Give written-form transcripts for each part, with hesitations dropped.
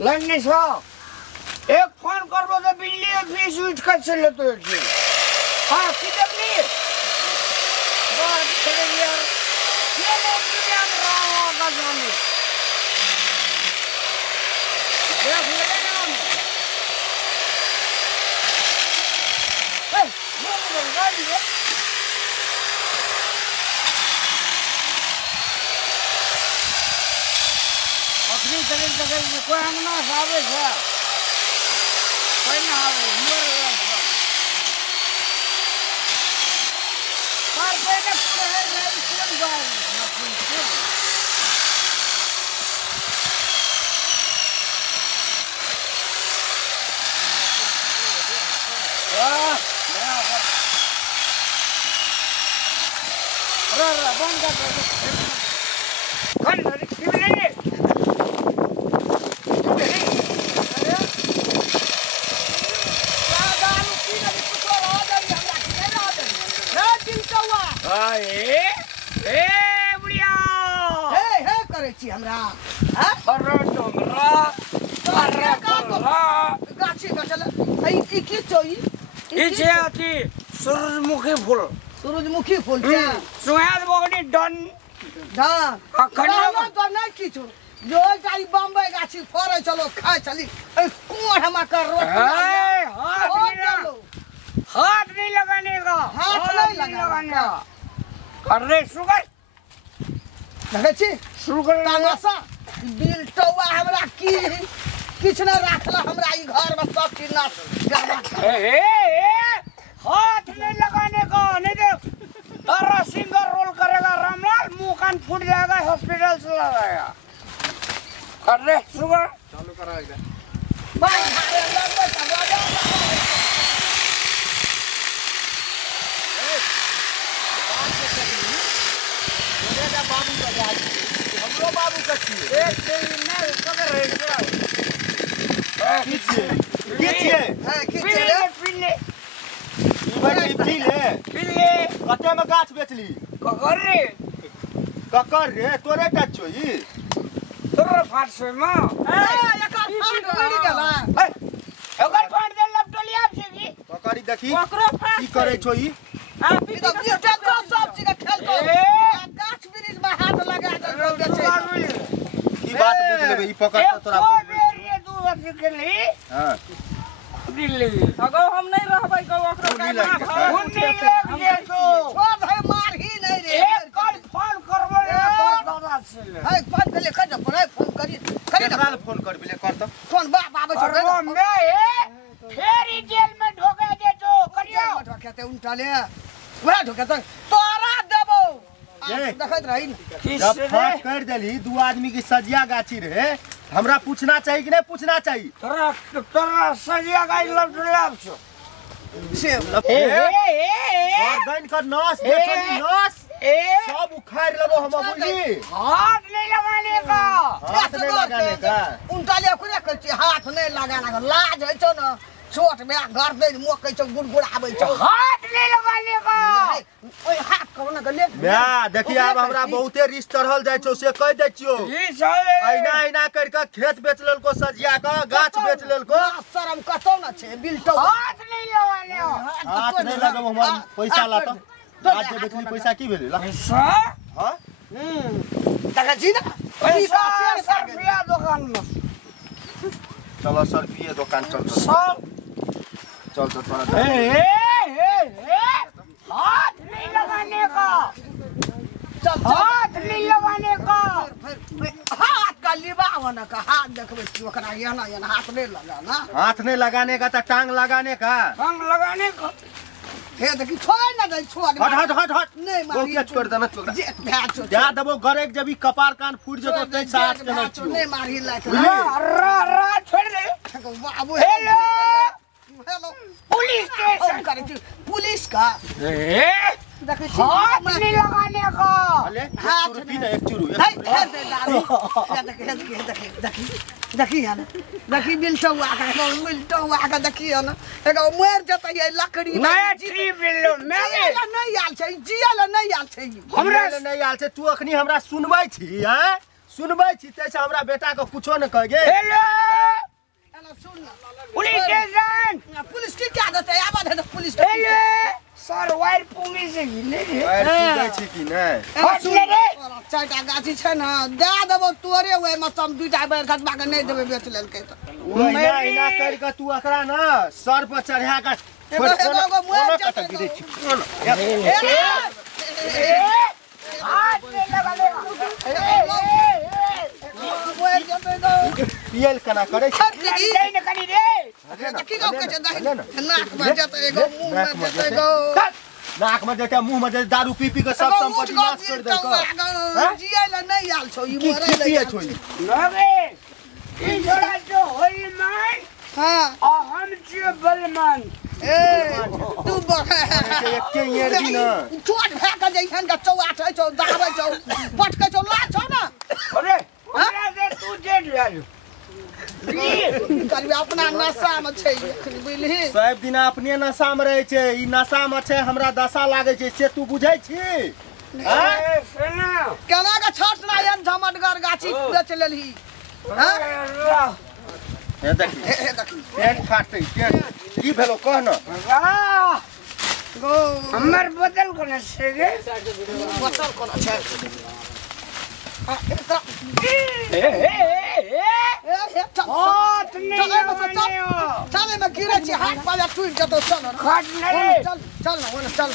लन्नी साहब एक फोन करबो तो बिजली फीस उठ कर चले तो हाँ किधर नहीं बात चले यार ये लोग क्या रहा का जाने देख ले ना ए वो गाड़ी है अपनी तरह कोई हम ना सावे है कोई ना आवे मर गया पर पहले पूरे है नहीं सुन जाए ना सुन वाह अरे बंद कर दे क्यों नहीं हमरा अरे डोंगरा अरे गाछी गछल ई की चोई ई छे अथी सूरजमुखी फूल छे सुहाद बगनी डन कखनी तो नहीं किछु जो जाई बम्बई गाछी फरे चलो खा चली कोण हम कर रोटी हाथ नहीं लगाने का अरे शुगर देखे छी शुगर तमाशा बिल टौवा हमरा की किछ न राखला हमरा ई घर में सब चीज ना हाथ नहीं लगाने का नहीं दे अरे सिंगर रोल करेगा रामलाल मुंह कान फूट जाएगा हॉस्पिटल चला जाएगा कर रे शुगर चालू कराएगा भाई भाई लंबा तबाजा बाबू का जात हमरो बाबू का छी एक दिन में कबर रह गया खींचिए हां खींचे पिल्ले पिले कते में गाछ बेचली ककर रे तोरे टच छो ई तोरा फाट से मां एकर फाट पड़ी गेला एकर फाट दे लपटली आप से भी ककरी देखी ओकरो फाट की करे छो ई ई तो टेक्टर सब चीज के खेल को गाछ ब्रिज में हाथ लगा दे बेचे की बात बुझ लेबे ई पकड़ तो तोरा ओ बेरिए दू वर्ष के लिए हां दिल्ली अगो हम नहीं रहबै को ओकरो नहीं लग ये तो छोड़ है मार ही नहीं रे एक कल फोन करबो रे दादा से है फोन कर ले कर पर फोन करी केकरा फोन कर बिले कर तो फोन बाप आबै छ अरे मैं फेर ई जेल में ढोके दे तो करियो ढोके उल्टा ले पूरा ढोके तोरा देबो देखत रही जब फाट कर देली दू आदमी की सजिया गाछी रे हमरा पूछना चाहिए कि नहीं पूछना चाहिए तोरा सजिया गाय लपटलाप छो से गर्दन का नस देखली नस सब उखाड़ लेबो हम बुझी हाथ नहीं लगाने का हाथ नहीं लगाने का उल्टा ले खुद कर हाथ नहीं लगाना लाज है छो ना छोट में गर्दन मोकै छो गुड़गुड़ाबै छो हाथ नहीं लगाने का ओए हाथ करो ना ले म्या देखिए अब हमरा बहुते रिस चढ़ल जाय छो से कह दे छियो ई साले ऐना कर के खेत बेच लेल को सजिया का गाछ बेच लेल को शरम कतो न छे बिल्टो हाथ नहीं लगाने हाथ नहीं लगाबो हमर पैसा ला तो आज जे बेचली पैसा की भेलै ला पैसा हां तका जी ना पैसा रुपया दुकान में चलो सर पिए दुकान चल सब चल थोड़ा हाथ नहीं लगाने का चल हाथ नहीं लगाने का हाथ का लिबाव न का हाथ देखबे कि ओकरा एना एना हाथ नहीं लगाना हाथ नहीं लगाने का तो टांग लगाने का टांग लगाने का हे देखी छोड़ ना दे छोड़ हट हट हट हट नहीं वो क्या छोड़ देना छोड़ जे भाच जा दबो गरे जब ई कपार कान फूट जतो ते साथ के न नहीं मारी लाइक रा छोड़ दे बाबू हेलो हेलो पुलिस स्टेशन करे पुलिस का देखी हाथ नहीं लगाने का अले हाथ चुरू पी ना एक चुरू देखी है ना देखी बिल्टो आका देखी है ना एगो मर जतै ये लकड़ी नया ट्री बिल्लो मैं नहीं आल छै जियाला नहीं आल छै हमरा नहीं आल छै तू अखनी हमरा सुनबै छी हैं सुनबै छी तैसे हमरा बेटा के कुछो न कह गे हेलो पुलिस स्टेशन पुलिस की क्या देते है आवाज है तो पुलिस एले सर वायर पुंगी से हिले रे पैर टूटै छी कि नै हटले रे चारटा गाछी छै न दे देबो तोरे ओए में हम दुइटा बेर खतबा के नहीं देबे बेच लेलकै त ओइना इना कर के तू एकरा ना सर पर चढ़ा के एगो मुआ कत गिरै छी हाथ में लगा ले पियल कना करे छी नहीं न करी रे की गाँव के नाक में जत एगो मुंह में जत एगो नाक में जेते मुंह में जेते दारू पी पी के सब संपत्ति नाश कर दे जिया ल नहीं आल छौ ई की मरे पिए छोई लगे ई जोड़ा जो होई मान हां आ हम छियै बलमान ए तू एके येर दी ना छोट भए के जइहन के चौआठ है छौ दाबै छौ पटके छौ ला छौ ना अरे हमरा से तू जेठ लालू करबे अपना नशा में छै एखन बुझली सब दिन अपने नशा में रहे छै ई नशा में छै हमरा दशा लागे छै से तू बुझै छी ए सुना केना के छठ ना एन झमटगर गाछी बेच लेलही हां हे देखी पेट फाटै पेट की भेलो कह न गो हमर बदल कोन से गे बचल कोना छै हाथ नहीं लगाने हो चले में गिरे छी हाथ पाया टूट जतो चल खाट नहीं चल चल ना ओने चल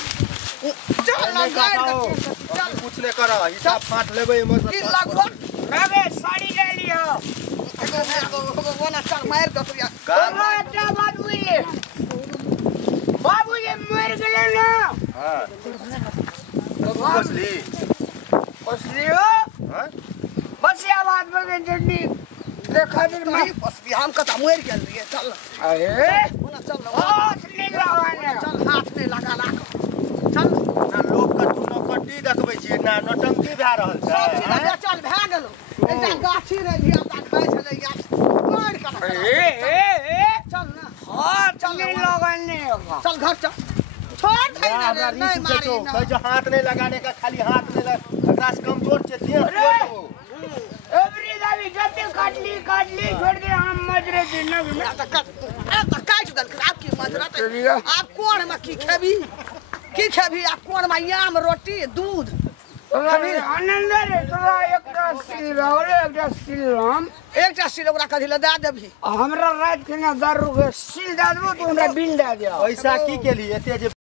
चल ना चल कुछ नहीं करा हिसाब फाट लेबै में की लागो लगे साड़ी ले लियो ओने चल मार दो तू अच्छा बाबू ये मर गेले ना हां कसली लियो हां बस ये बात बगे जल्दी देखा दिन में बस हम कता मर गेल रे चल अरे ओने चल हाथ नहीं लगाने चल हाथ नहीं लगा लाख चल ना लोग के तू नकटी देखबै छी ना नटंकी भए रहल सब चीज छै चल भए गेलो एकटा गाछी रे धिया ता खाइ छले गाछ मार के ए चल ना हाथ नहीं लगाने होगा चल घर चल छोड़ दे हमरा रे नहीं मारी ना कह जो हाथ नहीं लगाने का खाली हाथ नहीं लगा एकरा से कमजोर छै देह तोड़ एवरी दावी जब काट ली छोड़ दे हम मजरे दिन में तो काट दल आप की मजरा आप कोण में की खेबी आप कोण में याम रोटी दूध आनंद रे तोरा एकटा सिल और एकटा सिल हम एकटा सिल ओकरा कथि ल दे देबी हमरा रात के ना दारू के सिल दे देबो तो हमरा बिल दे दियो ऐसा की केली एते जे